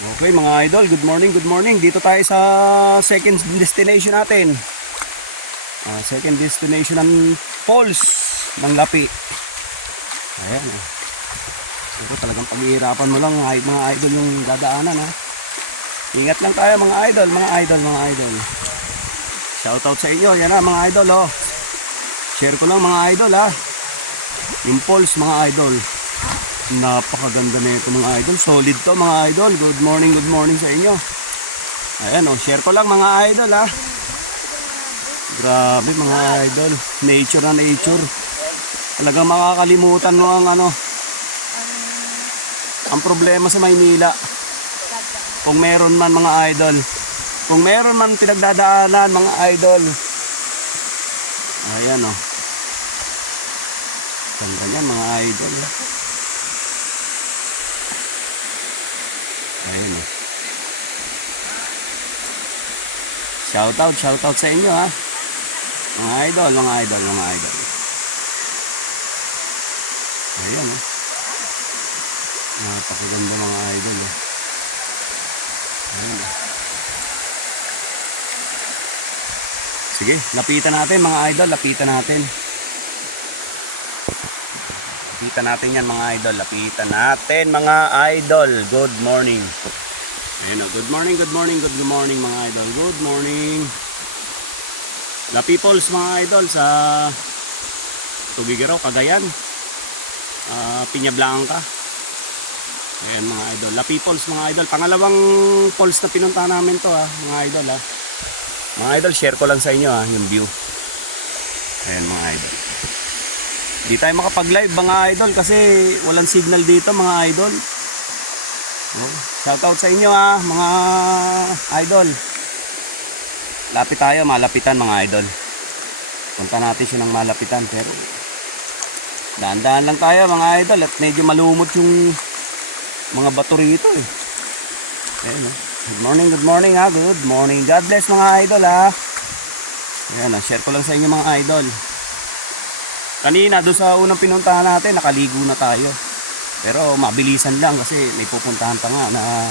Okay mga idol, good morning, good morning. Dito tayo sa second destination natin. Second destination ng falls ng Lapi. Ayan. Ito talagang paghihirapan mo lang mga idol yung dadaanan ha. Ingat lang tayo mga idol, mga idol. Shoutout sa inyo, yan ha mga idol oh. Share ko lang mga idol ha. Yung falls mga idol. Napakaganda na ito mga idol. Solid to mga idol. Good morning sa inyo. Ayan o, share ko lang mga idol ha. Grabe mga idol. Nature na nature. Talagang makakalimutan mo ang ang problema sa Maynila. Kung meron man mga idol. Kung meron man pinagdadaanan mga idol. Ayan o. Ganda niyan mga idol. Ayun o. Shoutout sa inyo ha. Mga idol. Ayan o. Napakaganda mga idol o. Ayun o. Sige, lapitan natin mga idol. Lapitan natin yan mga idol. Lapitan natin mga idol. Good morning. Ayun o. Good morning mga idol. Good morning. Lapi Falls mga idol sa Tubigaraw, Cagayan. Piña Blanca. Ayan mga idol. Lapi Falls mga idol. Pangalawang falls na pinunta namin to ha mga idol ha. Mga idol, share ko lang sa inyo ha yung view. Ayan mga idol. Di tayo makapag-live mga idol kasi walang signal dito mga idol. Shoutout sa inyo ha mga idol. Lapit tayo, malapitan mga idol. Punta natin siya ng malapitan pero daan-daan lang tayo mga idol at medyo malumot yung mga bato rito eh. Ayan, good morning ha. Good morning. God bless mga idol ha. Ayan, share ko lang sa inyo mga idol. Kanina doon sa unang pinuntahan natin nakaligo na tayo. Pero mabilisan lang kasi may pupuntahan pa nga na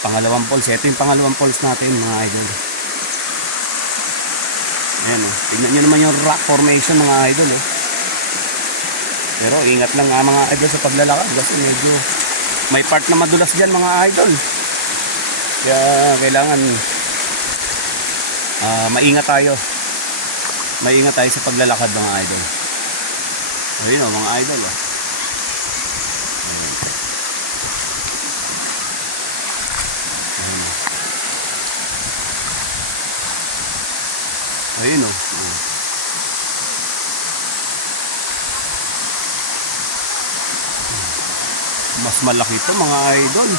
pangalawang falls. Ito yung pangalawang falls natin mga idol. Ayan o. Tignan nyo naman yung rock formation mga idol eh. Pero ingat lang nga mga idol sa paglalakad kasi medyo may part na madulas dyan mga idol. Kaya kailangan maingat tayo. Maingat tayo sa paglalakad mga idol. Ayun o mga idol o. Ayun o. Mas malaki to mga idol.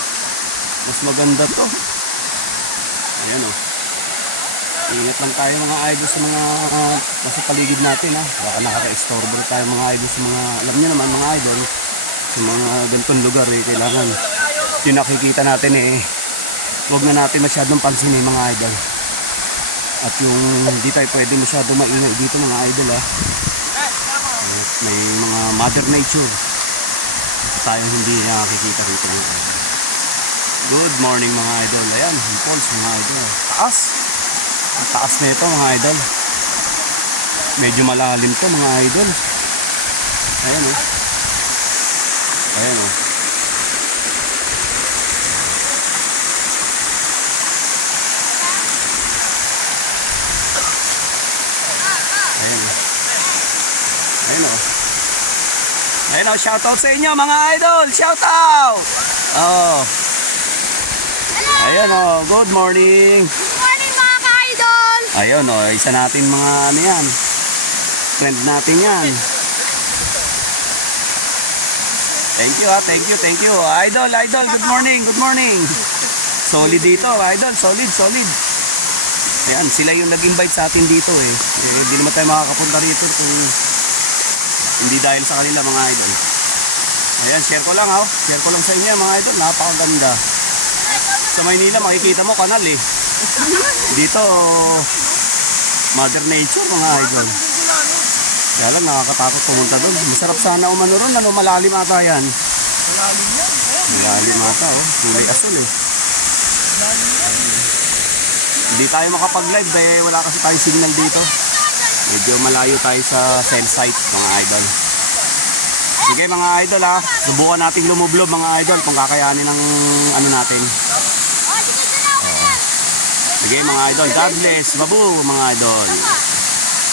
Mas maganda to. Ayan o. Ingat lang tayo mga idol sa mga nasa paligid natin ha. Baka nakaka-istorbo tayo mga idol sa mga, alam nyo naman mga idol, sa mga ganitong lugar eh, kailangan yung nakikita natin eh, huwag na natin masyadong pansinin mga idol. At yung hindi tayo pwede masyadong maingay dito mga idol ha. At may mga mother nature tayong hindi nakikita rito mga idol. Good morning mga idol. Ayan, yung falls mga idol. Taas! Ang taas na ito mga idol. Medyo malalim to mga idol. Ayan o. Ayan o. Ayan o. Ayan o. Ayan o, shoutout sa inyo mga idol. Shoutout! Oh. Ayan o, good morning. Ayun o, isa natin mga ano yan. Friend natin yan. Thank you ha, thank you. Idol, good morning. Solid dito, idol, solid. Ayan, sila yung nag-invite sa atin dito eh. Hindi naman tayo makakapunta rito kung hindi dahil sa kanila mga idol. Ayan, share ko lang sa inyo mga idol, napakaganda. Sa Maynila makikita mo kanal eh. Dito Mother Nature mga idol. Kaya lang nakakatakot pumunta doon. Masarap sana umano ron, malalim ata yan. Malalim ata oh. Kulay asul eh. Hindi tayo makapag-live dahil wala kasi tayong signal dito. Medyo malayo tayo sa cell site mga idol. Sige mga idol ha, subukan nating lumublob mga idol kung kakayanin ng ano natin. Sige mga idol, God bless, babu mga idol.